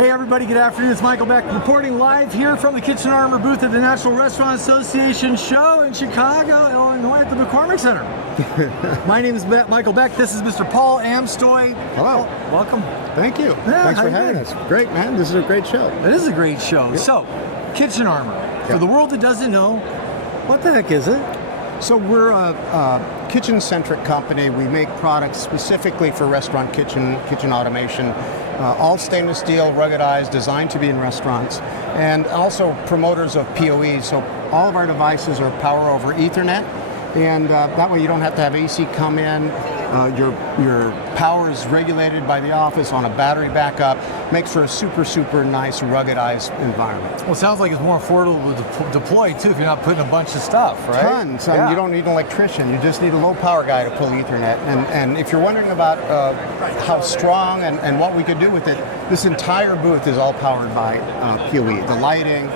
Hey everybody, good afternoon. It's Michael Beck reporting live here from the Kitchen Armor booth at the National Restaurant Association show in Chicago, Illinois at the McCormick Center. My name is Michael Beck. This is Mr. Paul Amestoy. Hello. Welcome. Thank you. Yeah, Thanks for having us. Great, man. This is a great show. It is a great show. Yep. So, Kitchen Armor. Yep. For the world that doesn't know, what the heck is it? So we're a kitchen-centric company. We make products specifically for restaurant kitchen automation. All stainless steel, ruggedized, designed to be in restaurants, and also promoters of PoE. So all of our devices are power over Ethernet, and that way you don't have to have AC come in. Your power is regulated by the office on a battery backup. Makes for a super nice ruggedized environment. Well, it sounds like it's more affordable to deploy too if you're not putting a bunch of stuff, right? Tons. I mean, you don't need an electrician. You just need a low power guy to pull Ethernet. And if you're wondering about how strong and what we could do with it, this entire booth is all powered by PoE. The lighting,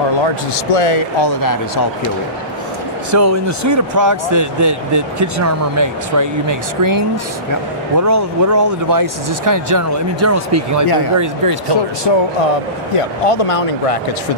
our large display, all of that is all PoE. So in the suite of products that Kitchen Armor makes, right? You make screens. Yep. What are all the devices? Just kind of general. I mean, general speaking, like various pillars. So all the mounting brackets for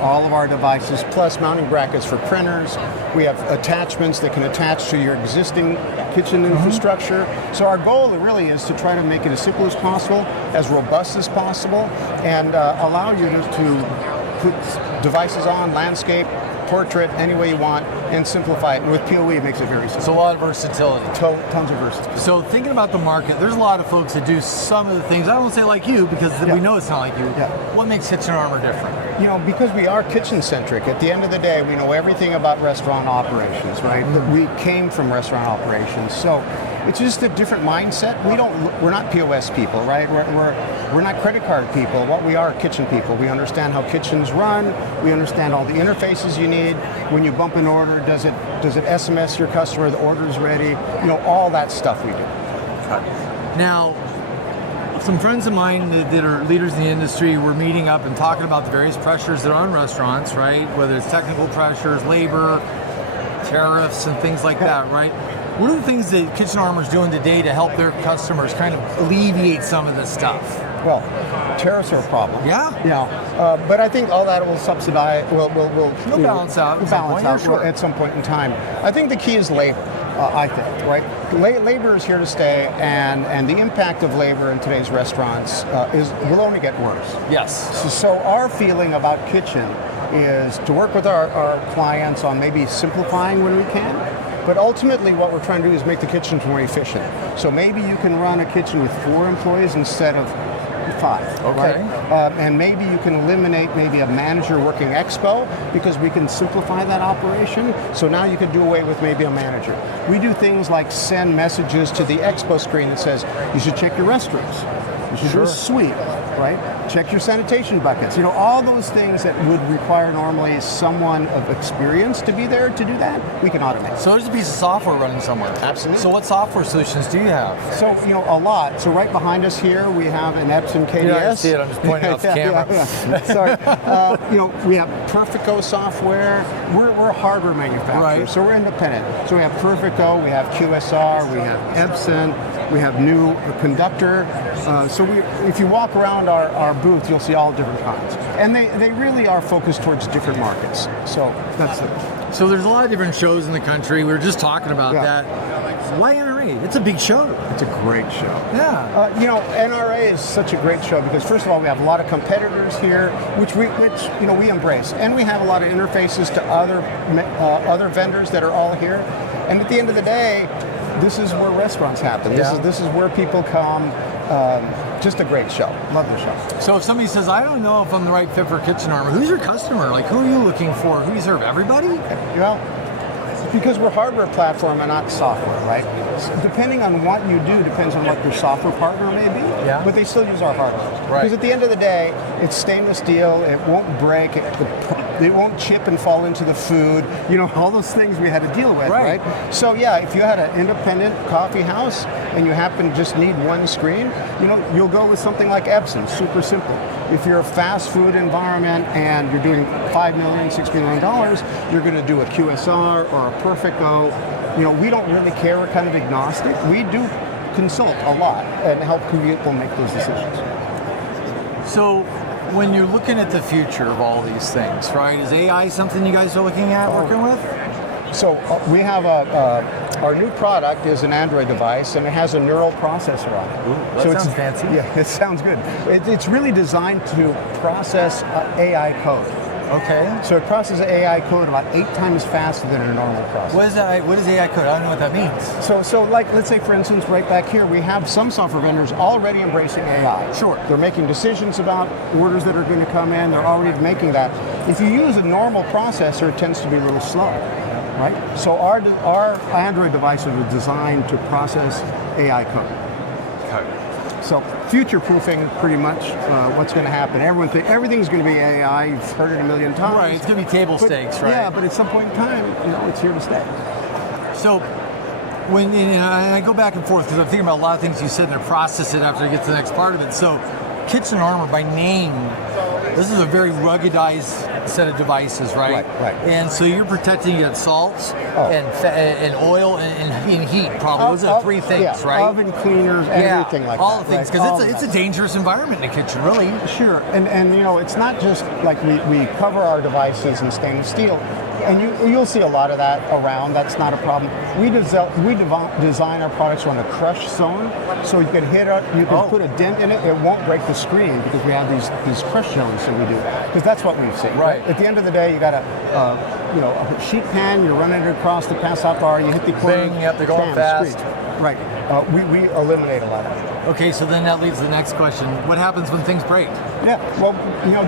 all of our devices, plus mounting brackets for printers. We have attachments that can attach to your existing kitchen infrastructure. So our goal really is to try to make it as simple as possible, as robust as possible, and allow you to put devices on, landscape, portrait, any way you want, and simplify it. And with PoE, it makes it very simple. So a lot of versatility. Tons of versatility. So thinking about the market, there's a lot of folks that do some of the things. I won't say like you, because we know it's not like you. Yeah. What makes Kitchen Armor different? You know, because we are kitchen-centric, at the end of the day, we know everything about restaurant operations, right? We came from restaurant operations, so it's just a different mindset. We're not POS people, right? We're not credit card people. What we are kitchen people. We understand how kitchens run. We understand all the interfaces you need. When you bump an order, does it SMS your customer the order is ready? You know, all that stuff we do. Now, some friends of mine that are leaders in the industry were meeting up and talking about the various pressures that are on restaurants, right? Whether it's technical pressures, labor, tariffs, and things like that, right? What are the things that Kitchen Armor is doing today to help their customers kind of alleviate some of this stuff? Well, tariffs are a problem. Yeah. But I think all that will subsidize. Will balance out. At some point in time. I think the key is labor. I think, right? Labor is here to stay, and the impact of labor in today's restaurants will only get worse. Yes. So our feeling about kitchen is to work with our clients on maybe simplifying when we can. But ultimately, what we're trying to do is make the kitchens more efficient. So maybe you can run a kitchen with 4 employees instead of 5. Okay. Right? And maybe you can eliminate maybe a manager working expo because we can simplify that operation. So now you can do away with maybe a manager. We do things like send messages to the expo screen that says you should check your restrooms. You should do a sweep, right? Check your sanitation buckets. You know, all those things that would require normally someone of experience to be there to do that, we can automate. So there's a piece of software running somewhere. Absolutely. So what software solutions do you have? So, you know, a lot. So right behind us here, we have an Epson KDS. Yeah, I see it. I'm just pointing out the camera. Sorry. You know, we have Perfecto software. We're a hardware manufacturer, right. So we're independent. So we have Perfecto, we have QSR, we have Epson, we have new Conductor. So if you walk around our booth, you'll see all different kinds. And they really are focused towards different markets. So that's it. So there's a lot of different shows in the country. We were just talking about that. Why NRA? It's a big show. It's a great show. Yeah. You know, NRA is such a great show because first of all, we have a lot of competitors here, which we embrace, and we have a lot of interfaces to other vendors that are all here. And at the end of the day, this is where restaurants happen. This is where people come. Just a great show. Love the show. So if somebody says, I don't know if I'm the right fit for Kitchen Armor, who's your customer? Like, who are you looking for? Who do you serve? Everybody? Well, because we're hardware platform and not software, right? So depending on what you do depends on what your software partner may be, but they still use our hardware. Right. Because at the end of the day, it's stainless steel, it won't break, it won't chip and fall into the food, you know, all those things we had to deal with, right? So yeah, if you had an independent coffee house and you happen to just need one screen, you know, you'll go with something like Epson, super simple. If you're a fast food environment and you're doing $5 million, $6 million, you're going to do a QSR or a Perfecto. You know, we don't really care. We're kind of agnostic. We do consult a lot and help people make those decisions. So when you're looking at the future of all these things, right? Is AI something you guys are looking at working with? So we have our new product is an Android device, and it has a neural processor on it. Ooh, that so sounds it's fancy. Yeah, it sounds good. It's really designed to process AI code. Okay. So it processes AI code about 8 times faster than a normal processor. What is that? What is AI code? I don't know what that means. So like, let's say, for instance, right back here, we have some software vendors already embracing AI. Sure. They're making decisions about orders that are going to come in. They're already making that. If you use a normal processor, it tends to be a little slow, right? So our Android devices are designed to process AI code. Okay. So future-proofing pretty much what's going to happen. Everything's going to be AI. You've heard it a million times. Right, it's going to be table stakes, right? Yeah, but at some point in time, it's here to stay. So when and I go back and forth because I'm thinking about a lot of things you said and I process it after I get to the next part of it. So Kitchen Armor by name, this is a very ruggedized set of devices, right? Right. And so you're protecting against salts and oil and heat, probably. Those are the 3 things, right? Oven cleaners, everything like that. All the things, because it's a dangerous environment in the kitchen, really. Sure, and it's not just like we cover our devices in stainless steel, and you'll see a lot of that around. That's not a problem. We design our products on a crush zone, so you can hit it, you can put a dent in it. It won't break the screen because we have these crush zones that we do. Because that's what we've seen. Right. At the end of the day, you got a sheet pan. You're running it across the pass out bar. You hit the corner. Bang, yep, they're going fast. Screen. Right. We eliminate a lot of that. Okay, so then that leads to the next question. What happens when things break? Yeah, well,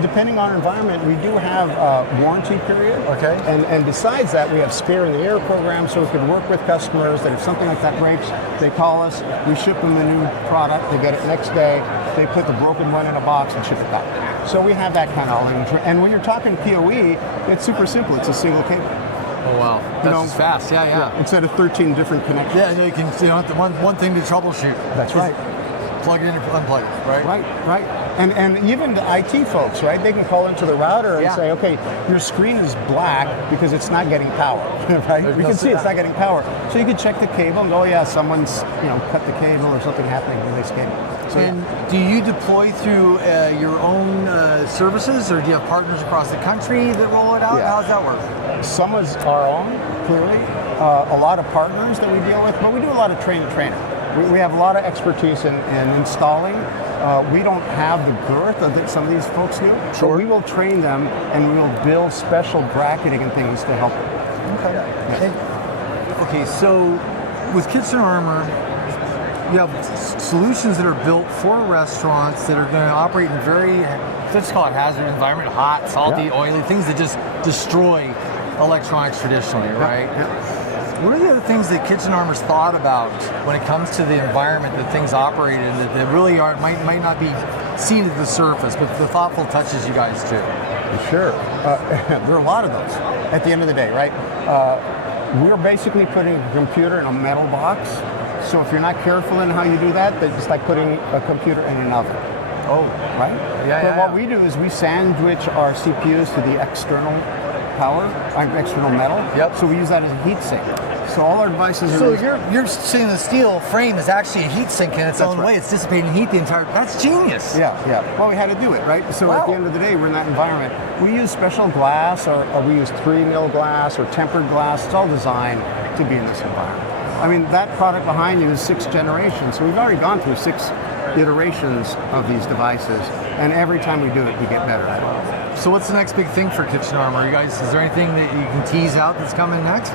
depending on our environment, we do have a warranty period. Okay. And besides that, we have spare in the air program, so we can work with customers that if something like that breaks, they call us, we ship them the new product, they get it next day, they put the broken one in a box and ship it back. So we have that kind of all in. And when you're talking PoE, it's super simple. It's a single cable. Oh wow, that's just fast. Yeah. Instead of 13 different connections. Yeah, you can. One thing to troubleshoot. That's right. Plug it in or unplug it. Right. Right. And even the IT folks, right? They can call into the router and say, okay, your screen is black because it's not getting power, right? We can see it's not getting power. So you can check the cable and go, someone's cut the cable or something happening with this cable. So, do you deploy through your own services, or do you have partners across the country that roll it out? Yeah. How does that work? Some is our own, clearly. A lot of partners that we deal with, but we do a lot of training. We have a lot of expertise in installing. We don't have the girth that some of these folks do. Sure. So we will train them and we will build special bracketing and things to help them. Okay. Yeah. Okay, so with Kitchen Armor, you have solutions that are built for restaurants that are going to operate in very, let's call it hazardous environment, hot, salty, oily, things that just destroy electronics traditionally, right? Yeah. What are the other things that Kitchen Armor's thought about when it comes to the environment that things operate in that really might not be seen at the surface, but the thoughtful touches you guys do? Sure. There are a lot of those at the end of the day, right? We're basically putting a computer in a metal box. So if you're not careful in how you do that, it's like putting a computer in an oven. Oh, right? Yeah. What we do is we sandwich our CPUs to the external power, external metal. Yep. So we use that as a heat sink. So all our devices are... So you're saying the steel frame is actually a heat sink in its own way. It's dissipating heat the entire... That's genius. Yeah. Well, we had to do it, right? So at the end of the day, we're in that environment. We use special glass, or we use 3 mil glass or tempered glass. It's all designed to be in this environment. I mean, that product behind you is 6th generation. So we've already gone through 6 iterations of these devices. And every time we do it, we get better at it. So what's the next big thing for Kitchen Armor? You guys, is there anything that you can tease out that's coming next?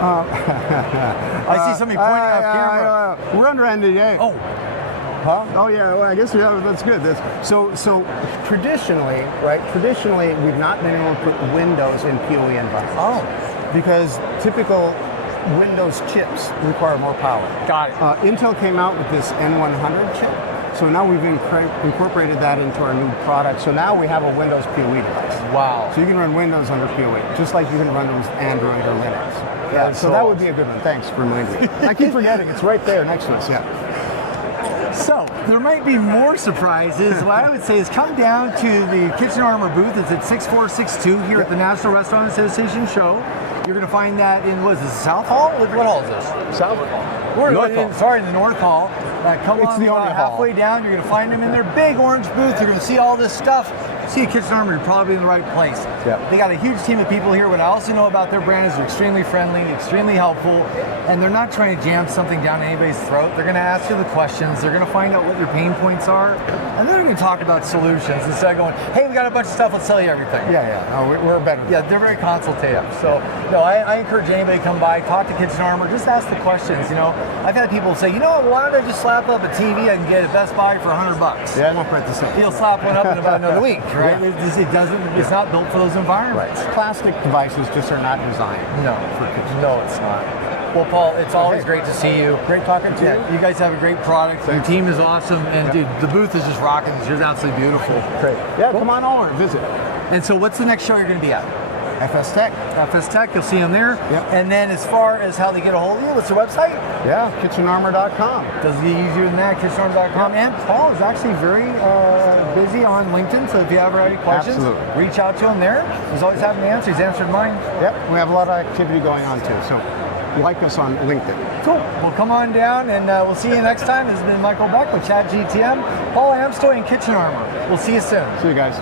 I see somebody pointing off camera. We're under NDA. Oh. Huh? Oh yeah, well I guess that's good. So traditionally, we've not been able to put Windows in PoE environments. Oh. Because typical Windows chips require more power. Got it. Intel came out with this N100 chip. So now we've incorporated that into our new product. So now we have a Windows PoE device. Wow. So you can run Windows under PoE, just like you can run those Android or Linux. Yeah. So that would be a good one. Thanks for reminding me. I keep forgetting. It's right there next to us. Yeah. So there might be more surprises. What I would say is come down to the Kitchen Armor booth. It's at 6462 here at the National Restaurant Association show. You're going to find that in, what is this, South Hall? What hall is this? South Hall. In the North Hall. Come It's on the only hall. halfway down. You're going to find them in their big orange booth. You're going to see all this stuff. See a Kitchen Armor, you're probably in the right place. Yep. They got a huge team of people here. What I also know about their brand is they're extremely friendly, extremely helpful, and they're not trying to jam something down anybody's throat. They're going to ask you the questions. They're going to find out what your pain points are, and they're going to talk about solutions instead of going, hey, we got a bunch of stuff, let's sell you everything. Yeah. No, we're better. Yeah, they're very consultative. So, I encourage anybody to come by, talk to Kitchen Armor, just ask the questions. I've had people say, why don't I just slap up a TV I can get at Best Buy for $100? Yeah, no, print this up. You'll slap one up in about another week, right? Yeah. It's not built for those environments. Right. Plastic devices just are not designed. No, no, it's not. Well, Paul, it's always great to see you. Great talking to you. You guys have a great product. Your team is awesome, and dude, the booth is just rocking. It's absolutely beautiful. Great. Yeah, come on over and visit. And so, what's the next show you're going to be at? FS Tech. FS Tech, you'll see them there. Yep. And then as far as how they get a hold of you, what's your website? Yeah, kitchenarmor.com. Does he use you in that, kitchenarmor.com? And Paul is actually very busy on LinkedIn, so if you ever have any questions, reach out to him there. He's always having the answer. He's answered mine. Yep, we have a lot of activity going on too, so like us on LinkedIn. Cool. Well, come on down, and we'll see you next time. This has been Michael Beck with ChatGTM, Paul Amestoy, and Kitchen Armor. We'll see you soon. See you guys.